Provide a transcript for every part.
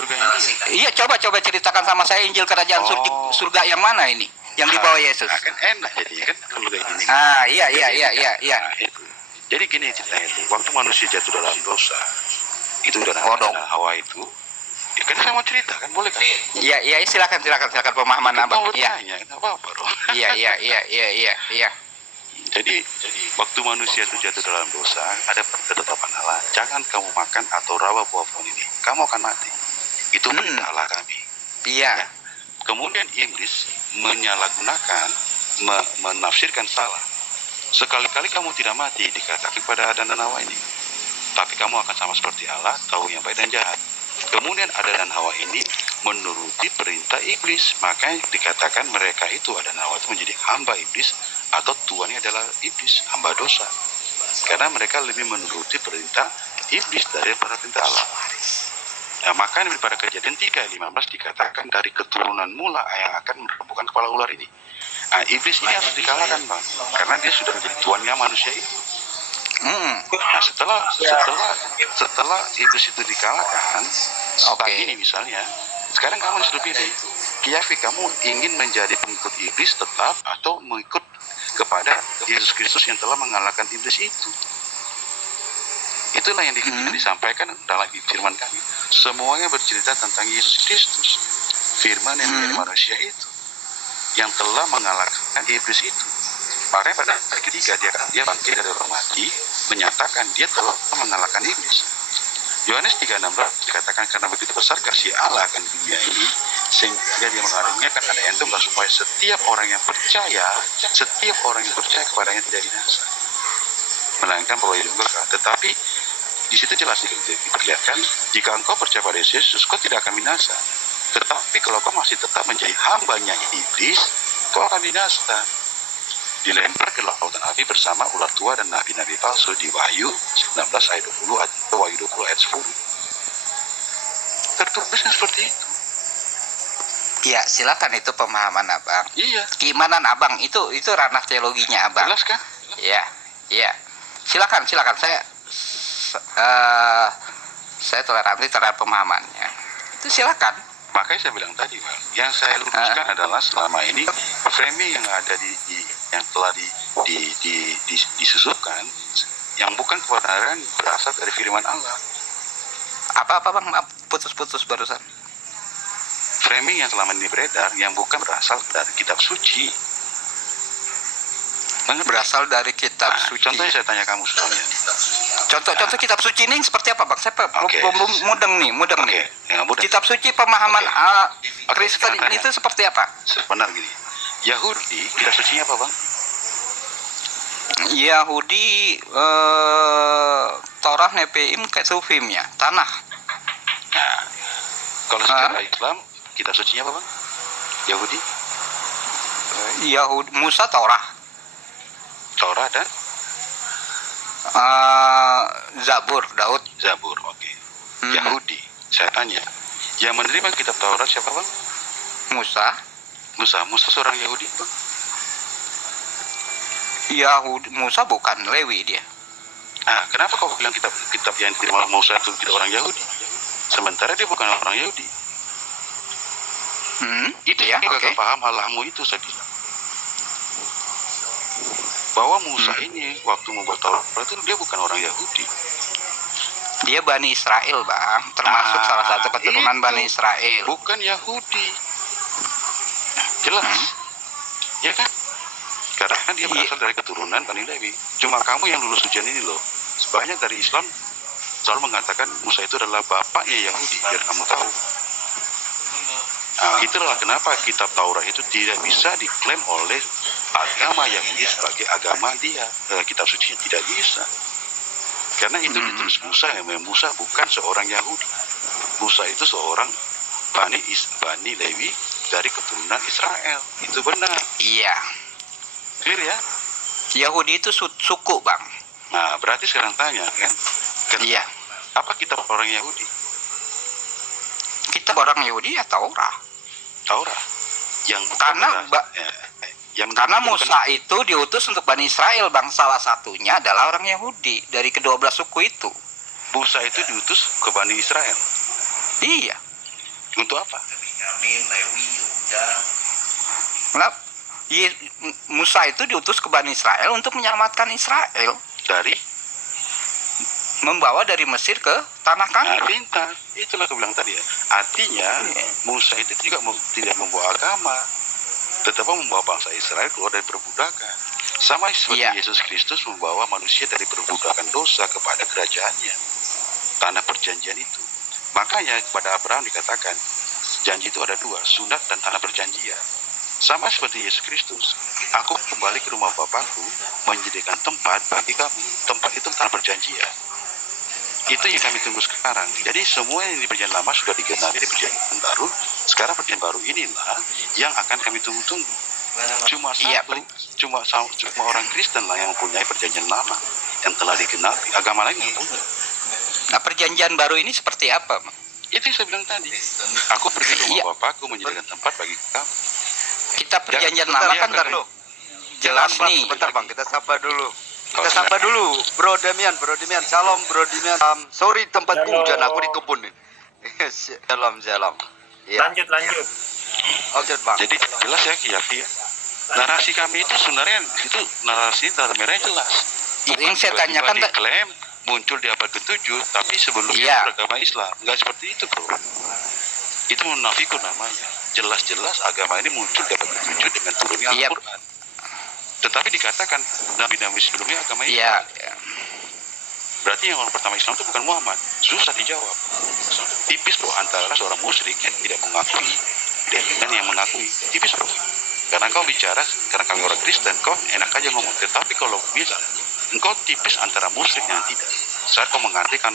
surganya dia. Iya, coba ceritakan sama saya Injil kerajaan surga yang mana ini? Yang dibawa Yesus. Kan enak jadinya kan kalau kayak gini. Iya. Nah, itu. Jadi gini ceritanya itu, waktu manusia jatuh dalam dosa, itu dan Hawa itu, ya kan saya mau cerita kan, boleh kan? Iya, silakan pemahaman Abang. Iya. Enggak apa-apa dong. Iya. Jadi waktu manusia itu jatuh dalam dosa, ada ketetapan Allah, jangan kamu makan atau rawa buah pohon ini, kamu akan mati. Itu perintah Allah kami. Iya. Ya. Kemudian iblis menyalahgunakan, menafsirkan salah. Sekali-kali kamu tidak mati, dikatakan kepada Adam dan Hawa ini. Tapi kamu akan sama seperti Allah, tahu yang baik dan jahat. Kemudian Adam dan Hawa ini menuruti perintah iblis. Makanya dikatakan mereka itu, Adam dan Hawa itu menjadi hamba iblis, atau tuannya adalah iblis, hamba dosa. Karena mereka lebih menuruti perintah iblis daripada perintah Allah. Nah, maka pada Kejadian 3:15 dikatakan dari keturunan mula yang akan merebutkan kepala ular ini. Nah, iblis ini harus dikalahkan, Bang, karena dia sudah menjadi tuannya manusia itu. Nah, setelah iblis itu dikalahkan, saat ini misalnya, sekarang kamu disuruh pilih. Kiafi, kamu ingin menjadi pengikut iblis tetap atau mengikut kepada Yesus Kristus yang telah mengalahkan iblis itu? Itulah yang disampaikan dalam firman kami. Semuanya bercerita tentang Yesus Kristus, firman yang menjadi manusia itu, yang telah mengalahkan iblis itu. Makanya pada hari ketiga dia bangkit dari orang mati, menyatakan dia telah mengalahkan iblis. Yohanes 3:16 dikatakan karena begitu besar kasih Allah akan dunia ini, sehingga dia mengaruniakan anak yang tunggal supaya setiap orang yang percaya kepadanya tidak binasa, melainkan beroleh hidup kekal. Tetapi di situ jelas diperlihatkan, jika engkau percaya pada Yesus, kau tidak akan binasa. Tetapi kalau kau masih tetap menjadi hambanya iblis, kau akan binasa. Dilempar ke lautan api bersama ular tua dan nabi-nabi palsu di Wahyu 19 ayat 20 atau Wahyu 20 ayat 10. Tertulisnya seperti itu. Iya, silakan, itu pemahaman Abang. Iya. Keimanan Abang itu ranah teologinya Abang. Jelas kan? Iya. Silakan. Saya toleransi terhadap pemahamannya. Itu silakan. Makanya saya bilang tadi, Bang, yang saya luruskan adalah selama ini framing yang ada yang telah disusupkan, yang bukan kebenaran berasal dari firman Allah. Apa Bang? Maaf, putus barusan. Framing yang selama ini beredar yang bukan berasal dari kitab suci. Berasal dari kitab suci. Contohnya saya tanya kamu soalnya. Contoh kitab suci ini seperti apa, Bang? Saya mudeng nih. Ya, kitab suci pemahaman Kristen itu seperti apa? Sebenarnya gini. Yahudi kitab sucinya apa, Bang? Yahudi Torah, Nevi'im, Ketuvim ya, tanah. Nah, kalau secara Islam kitab sucinya apa, Bang? Yahudi? Musa, Torah dan Zabur, Daud. Zabur, oke. Yahudi, saya tanya, yang menerima kitab Taurat siapa, Bang? Musa seorang Yahudi, Bang? Musa bukan Lewi dia. Nah, kenapa kau bilang kitab yang diterima Musa itu tidak orang Yahudi? Sementara dia bukan orang Yahudi. Itu yang gak paham halahmu itu, saya bilang. Bahwa Musa ini waktu membuat Taurat itu dia bukan orang Yahudi. Dia Bani Israel, Bang, termasuk salah satu keturunan Bani Israel. Bukan Yahudi. Jelas. Ya kan? Karena dia berasal dari keturunan Bani Lewi. Cuma kamu yang lulus ujian ini loh. Sebanyak dari Islam selalu mengatakan Musa itu adalah bapaknya Yahudi, biar kamu tahu. Nah, itulah kenapa kitab Taurat itu tidak bisa diklaim oleh agama Yahudi sebagai agama dia. Kitab suci tidak bisa. Karena itu ditulis Musa, Musa bukan seorang Yahudi. Musa itu seorang Bani Lewi dari keturunan Israel. Itu benar. Iya. Clear ya? Yahudi itu suku, Bang. Nah, berarti sekarang tanya kan? Iya. Apa kitab orang Yahudi? Kitab orang Yahudi ya Taurat. Yang karena Musa itu diutus untuk Bani Israel, Bang. Salah satunya adalah orang Yahudi dari kedua belas suku itu. Musa itu diutus ke Bani Israel. Iya. Untuk apa? Nah, Musa itu diutus ke Bani Israel untuk menyelamatkan Israel, Dari membawa dari Mesir ke tanah Kanaan. pintar. Itulah aku bilang tadi ya. Artinya Musa itu juga tidak membawa agama, tetapi membawa bangsa Israel keluar dari perbudakan. Sama seperti Iya. Yesus Kristus membawa manusia dari perbudakan dosa kepada kerajaannya, tanah perjanjian itu. Makanya kepada Abraham dikatakan janji itu ada dua, sunat dan tanah perjanjian. Sama seperti Yesus Kristus, aku kembali ke rumah Bapakku menyediakan tempat bagi kamu. Tempat itu tanah perjanjian. Itu yang kami tunggu sekarang. Jadi semua yang di perjanjian lama sudah digenapi di perjanjian baru. Sekarang perjanjian baru inilah yang akan kami tunggu-tunggu. Cuma Iya, cuma orang Kristen lah yang mempunyai perjanjian lama yang telah digenapi. Agama lain nggak punya. Nah, perjanjian baru ini seperti apa, Bang? Itu yang saya bilang tadi. Aku pergi ke rumah Iya. Bapakku menyediakan tempat bagi kamu. Kita perjanjian Jangan- lama bentar, kan bentar, Bentar, Bang. jelas Bang, nih. sebentar Bang, kita sapa dulu. Oh, Kita sapa dulu, Bro Demian, Salam Bro Demian. Sorry tempatku Halo. hujan, aku di kebun nih. Salam. Iya. Lanjut. Oke Bang. Jadi jelas ya Kiyafi ya. Narasi kami itu sebenarnya itu narasi merahnya jelas. Yang saya Tiba-tiba tanyakan diklaim muncul di abad ke-7, tapi sebelumnya Iya. beragama Islam. Enggak seperti itu, bro. Itu munafikun namanya. Jelas-jelas agama ini muncul di abad ke-7 dengan turunnya Iya. Al-Quran. Tetapi dikatakan nabi-nabi sebelumnya agama Islam. Iya, Berarti yang orang pertama Islam itu bukan Muhammad. Susah dijawab. Tipis bro antara seorang musyrik yang tidak mengakui dengan yang mengakui. Tipis bro. Karena kau bicara, karena kami orang Kristen, kau enak aja ngomong. Tetapi kalau bilang, engkau tipis antara musyrik yang tidak. Saat kau mengatakan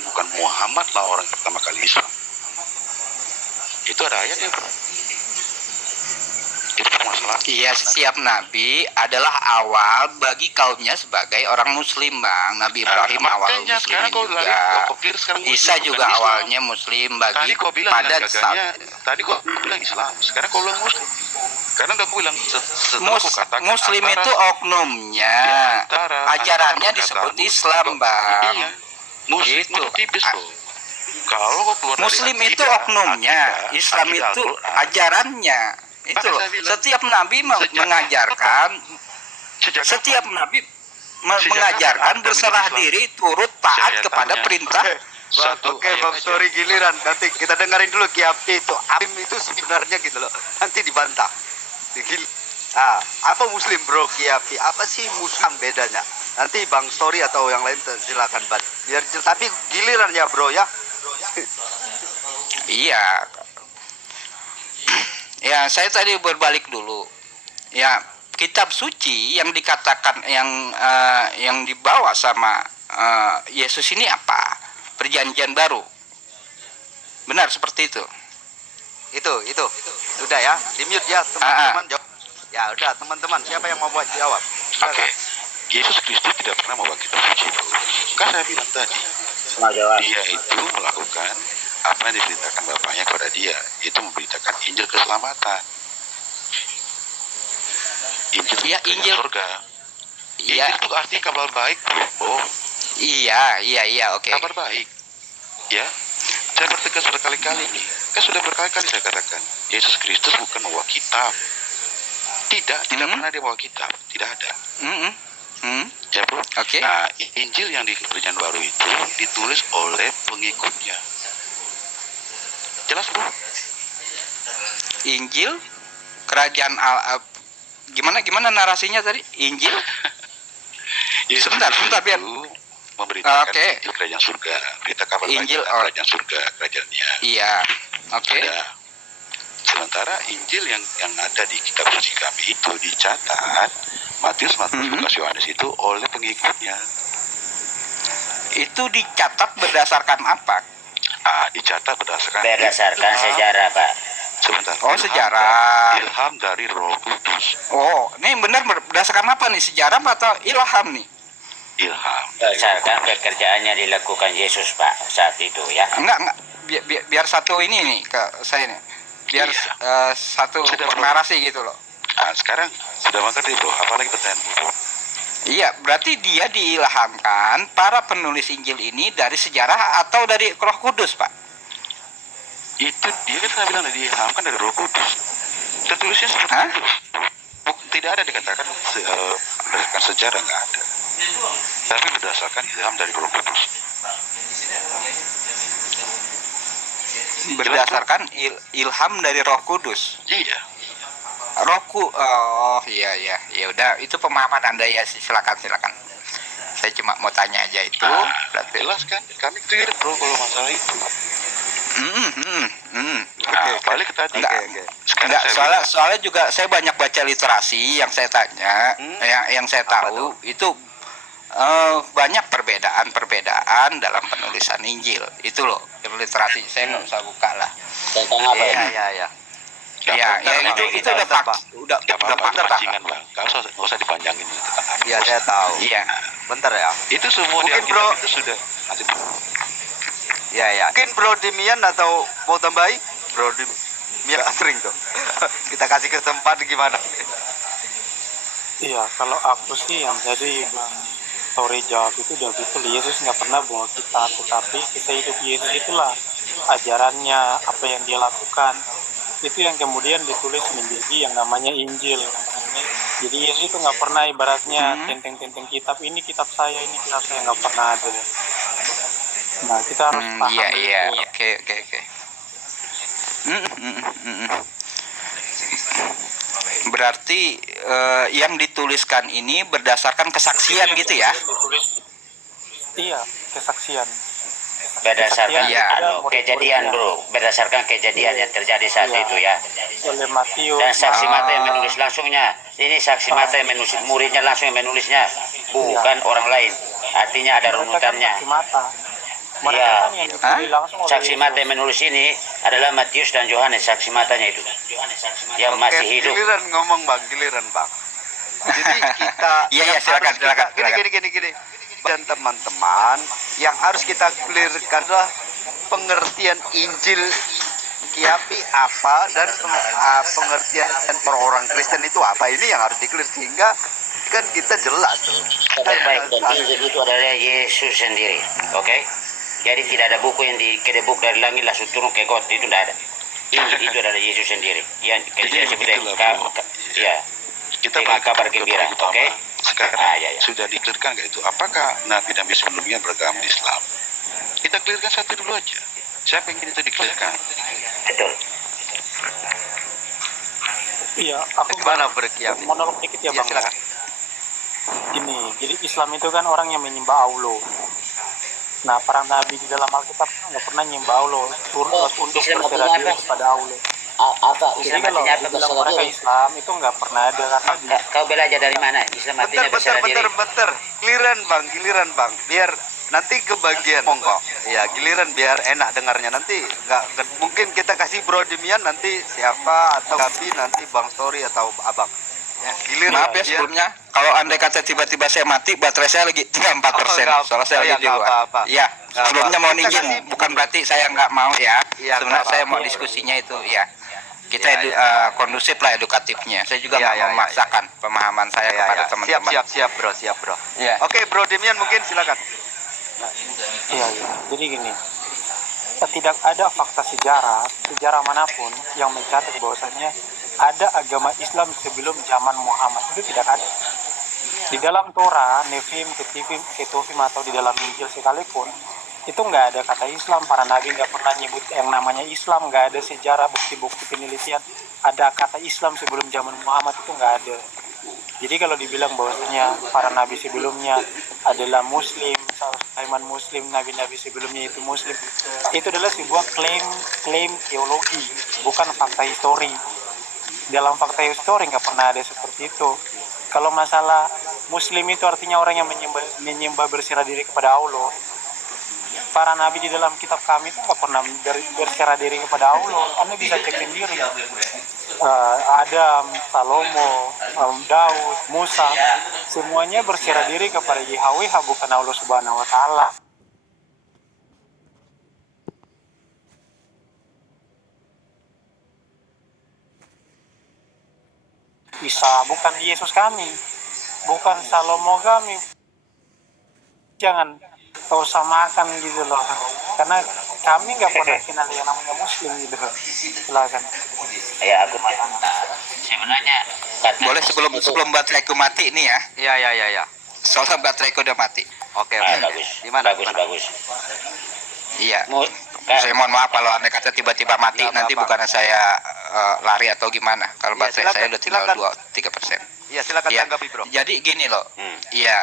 bukan Muhammad lah orang pertama kali Islam. Itu ada ayatnya bro. Itu permasalahan. iya, setiap nabi adalah awal bagi kaumnya sebagai orang muslim, Bang. Nabi Ibrahim awal Makanya sekarang muslimin kau lari, juga. kau clear sekarang muslim, Isa bukan juga Islam. awalnya muslim bagi Tadi kau bilang pada gaganya, tadi kau bilang Islam, sekarang kau bilang Muslim. Karena udah aku bilang setelah aku katakan Muslim antara- itu oknumnya, antara- ajarannya antara disebut perkataan Islam, Bang. Iya, Muslim Itu. itu tipis bro. Kalau kau keluar dari Muslim itu akidah, oknumnya, Islam akidah itu Al-Quran, ajarannya. Itu Maka loh. saya bilang, Setiap nabi sejak mengajarkan, sejak setiap nabi Sejak mengajarkan kapan berserah Islam? diri turut taat Saya kepada tanya. perintah. satu Oke ayat Bang, aja. sorry giliran. Nanti kita dengerin dulu Kiapi itu. Abim itu sebenarnya gitu loh. Nanti dibantah. Apa Muslim Bro Kiapi? Apa sih Muslim bedanya? Nanti Bang Story atau yang lain silakan Bang. Biar tapi giliran ya Bro ya. Iya. Ya, saya tadi berbalik dulu. Ya, kitab suci yang dikatakan yang dibawa sama Yesus ini apa? Perjanjian baru. Benar seperti itu. Itu. Udah ya, di mute ya teman-teman. Jawab. Ya udah teman-teman, siapa yang mau buat jawab? Oke, Yesus Kristus tidak pernah membawa kitab suci bro. Kan saya bilang tadi, dia itu melakukan apa yang diberitakan Bapaknya kepada dia, itu memberitakan Injil keselamatan. Injil Iya, kerajaan Injil. surga. Iya, Injil itu artinya kabar baik bro. iya, oke. Kabar baik. Ya, saya bertegas berkali-kali nih. Kan sudah berkali-kali saya katakan, Yesus Kristus bukan membawa kitab. Tidak pernah dia bawa kitab, tidak ada. Mm-mm. Mm. Ya bro. Oke. Nah, Injil yang di Perjanjian Baru itu ditulis oleh pengikutnya. Jelas bro. Injil kerajaan gimana narasinya tadi? Injil. Yesus Sebentar, Kristus biar. itu memberitakan Oke. Injil kerajaan surga, berita kabar baik Injil, tentang kerajaan surga, kerajaannya. Iya. Oke. Ada. Sementara Injil yang ada di kitab suci kami itu dicatat Matius, Lukas, Yohanes itu oleh pengikutnya. Itu dicatat berdasarkan apa? Dicatat berdasarkan sejarah, Pak. sebentar. Oh, sejarah. Ilham dari Roh Kudus. Oh, ini benar berdasarkan apa nih? Sejarah atau ilham nih? Ilham. Berdasarkan pekerjaannya dilakukan Yesus, Pak, saat itu ya. Enggak. Biar satu ini nih ke saya nih. Biar Iya. satu Sudah, Bro. narasi gitu loh. Sekarang sudah mengerti bro. Apalagi pertanyaan bro? Iya, berarti dia diilhamkan para penulis Injil ini dari sejarah atau dari Roh Kudus, Pak? Itu dia kan bilang diilhamkan dari Roh Kudus. Tertulisnya seperti Hah? itu. Tidak ada dikatakan berdasarkan sejarah, nggak ada. Tapi berdasarkan ilham dari Roh Kudus. Berdasarkan ilham dari Roh Kudus. Iya. Oh iya iya, ya udah, itu pemahaman Anda ya, silakan. Saya cuma mau tanya aja itu. Berarti Jelas kan? Kami clear bro kalau masalah itu. Balik ke tadi. Sekarang enggak, saya soalnya juga saya banyak baca literasi, yang saya tanya, yang saya tahu itu banyak perbedaan dalam penulisan Injil. Itu loh, literasi saya nggak usah buka lah. Tentang apa Iya, ini? iya, iya. Ya, itu udah fakta, udah fakta. pancingan bang, nggak usah dipanjangin tentang apa. Iya, saya tahu. Iya. Bentar ya. Itu semua Mungkin, di Alkitab bro. itu sudah nanti. Iya, iya. Mungkin Bro Dimian atau mau tambahin? Bro Dimian sering tuh. Kita kasih kesempatan gimana? Iya, kalau aku sih yang tadi Bang Tori jawab itu udah betul, Yesus nggak pernah bawa kita, tetapi kita hidup Yesus itulah ajarannya, apa yang dia lakukan. Itu yang kemudian ditulis menjadi yang namanya Injil. Jadi Yesus itu nggak pernah ibaratnya tenteng-tenteng kitab, ini kitab saya, nggak pernah ada. Nah, kita harus paham. Iya, itu. oke. Berarti yang dituliskan ini berdasarkan kesaksian gitu ya? Iya, kesaksian. Berdasarkan Iya. kejadian bro, berdasarkan kejadian yang terjadi saat Iya. itu ya. Oleh Matius. Dan saksi mata yang menulis langsungnya, ini saksi mata yang menulis, muridnya langsung yang menulisnya, bukan orang lain. Artinya ada Mereka kan runutannya. saksi mata. Mereka Iya. kan yang dipilih langsung oleh Saksi mata yang menulis ini adalah Matius dan Yohanes, saksi matanya itu yang masih Oke, hidup. giliran ngomong bang, giliran bang. Jadi kita Iya, yang silakan, harus kita- silakan. Gini. Dan teman-teman yang harus kita clearkan adalah pengertian Injil Kiapi apa dan pengertian orang Kristen itu apa, ini yang harus di-clear sehingga kan kita jelas tuh. Terbaik dan Injil itu adalah Yesus sendiri, oke? Jadi tidak ada buku yang dikedebuk dari langit langsung turun ke got, itu tidak ada. Injil itu adalah Yesus sendiri. Yang kita sebut ya, Kita dengan balik kabar ke gembira, topik utama. oke? Sekarang Ya. sudah diklirkan nggak itu? Apakah nabi-nabi sebelumnya beragama Islam? Kita klirkan satu dulu aja. Siapa yang itu diklirkan? Betul. Iya, aku Gimana berkiamat? monolog dikit ya Ya, Bang. silakan. Ini, jadi Islam itu kan orang yang menyembah Allah. Nah, para nabi di dalam Alkitab nggak pernah nyembah Allah, turun untuk Islam berserah artinya diri apa? kepada Allah. Apa Jadi Islam kalau artinya apa? dibilang Berserah mereka diri. Islam itu nggak pernah ada karena Kau belajar dari mana? Islam artinya berserah diri. Bentar. Giliran bang. Biar nanti kebagian monggo. Ya, giliran biar enak dengarnya. Nanti nggak mungkin kita kasih Bro Dimian, nanti siapa atau Gabi, nanti Bang Story atau Abang. Ya, giliran. Maaf ya biar- sebelumnya, kalau andai kata tiba-tiba saya mati, baterai saya lagi tinggal 4%. Oh, nggak- Soalnya saya oh, ya, lagi di nggak luar. apa-apa. Iya, Nggak sebelumnya apa-apa. mohon Kita izin, kasih- bukan berarti saya nggak mau ya. Iya, Sebenarnya nggak saya mau apa-apa. diskusinya itu ya. Kita Iya, iya. kondusif lah edukatifnya. Saya juga Iya, mau iya, memaksakan pemahaman saya Ya, kepada ya. teman-teman. Siap bro. Iya. Oke Bro Dimian mungkin silakan. Iya. Jadi gini, tidak ada fakta sejarah manapun yang mencatat bahwasanya ada agama Islam sebelum zaman Muhammad. Itu tidak ada. Di dalam Torah, Nevim, Ketuvim atau di dalam Injil sekalipun, itu nggak ada kata Islam. Para nabi nggak pernah nyebut yang namanya Islam. Nggak ada sejarah, bukti-bukti penelitian ada kata Islam sebelum zaman Muhammad, itu nggak ada. Jadi kalau dibilang bahwasanya para nabi sebelumnya adalah Muslim, Sulaiman Muslim, nabi-nabi sebelumnya itu Muslim, itu adalah sebuah klaim teologi, bukan fakta histori. Dalam fakta histori nggak pernah ada seperti itu. Kalau masalah Muslim itu artinya orang yang menyembah berserah diri kepada Allah. Para nabi di dalam kitab kami itu nggak pernah berserah diri kepada Allah. Anda bisa cek sendiri. Adam, Salomo, Daud, Musa, semuanya berserah diri kepada Yahweh, bukan Allah Subhanahu Wa Taala. Isa bukan Yesus kami, bukan Salomo kami. Jangan kau samakan gitu loh, karena kami nggak pernah kenal yang namanya muslim gitu. Silakan. Ya aku sebenarnya kata Boleh sebelum bateraiku mati nih ya. Iya, iya, iya, iya. Soalnya bateraiku udah mati. Oke, oke. bagus. Gimana? Bagus, Gimana? bagus. Iya. Kan, Saya mohon maaf kalau anda kata tiba-tiba mati, Nggak nanti apa-apa. bukan saya lari atau gimana. Kalau Iya, baterai silakan, saya udah tinggal silakan. 2-3%. Iya, silakan Ya, tanggapi, Bro. jadi gini loh. Iya.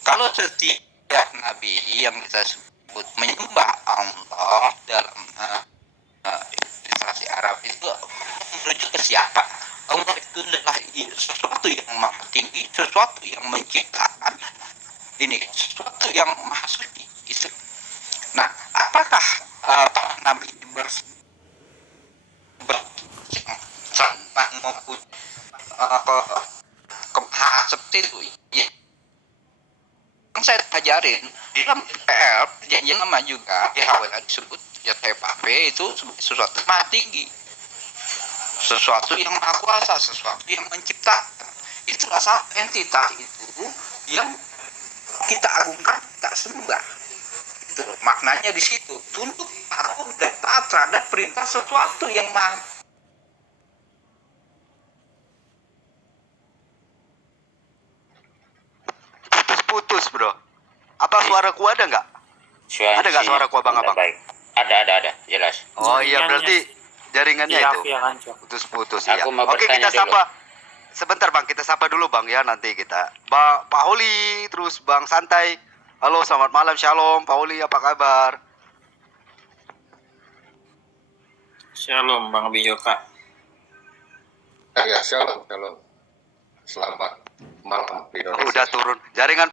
Kalau setiap nabi yang kita sebut menyembah Allah dalam literasi Arab itu merujuk ke siapa? Allah itu adalah sesuatu yang maha tinggi, sesuatu yang menciptakan, ini sesuatu yang maha suci. Gitu. Nah, apakah para nabi bersampai maupun kemaha seperti itu? Ya, yang saya ajarin di dalam PL perjanjian lama juga Yahweh disebut ya TPP itu sesuatu yang maha tinggi, sesuatu yang maha kuasa, sesuatu yang menciptakan. Itu rasa entitas itu yang kita agungkan, kita sembah. Itu maknanya di situ, tunduk patuh dan taat terhadap perintah sesuatu yang maha. Putus-putus, Bro. Apa suaraku ada nggak? Ada nggak suaraku, abang-abang? Baik. Ada, jelas. Oh iya, berarti jaringannya Iya, itu yang hancur. putus-putus ya. Aku mau Oke, kita bertanya dulu. sapa. Sebentar, Bang, kita sapa dulu, Bang, ya, nanti kita. Pak Holi, terus Bang Santai. Halo, selamat malam, Shalom. Pak Holi, apa kabar? Shalom Bang Biyoka. Ya, shalom. Selamat malam di Indonesia. Udah turun. Jaringan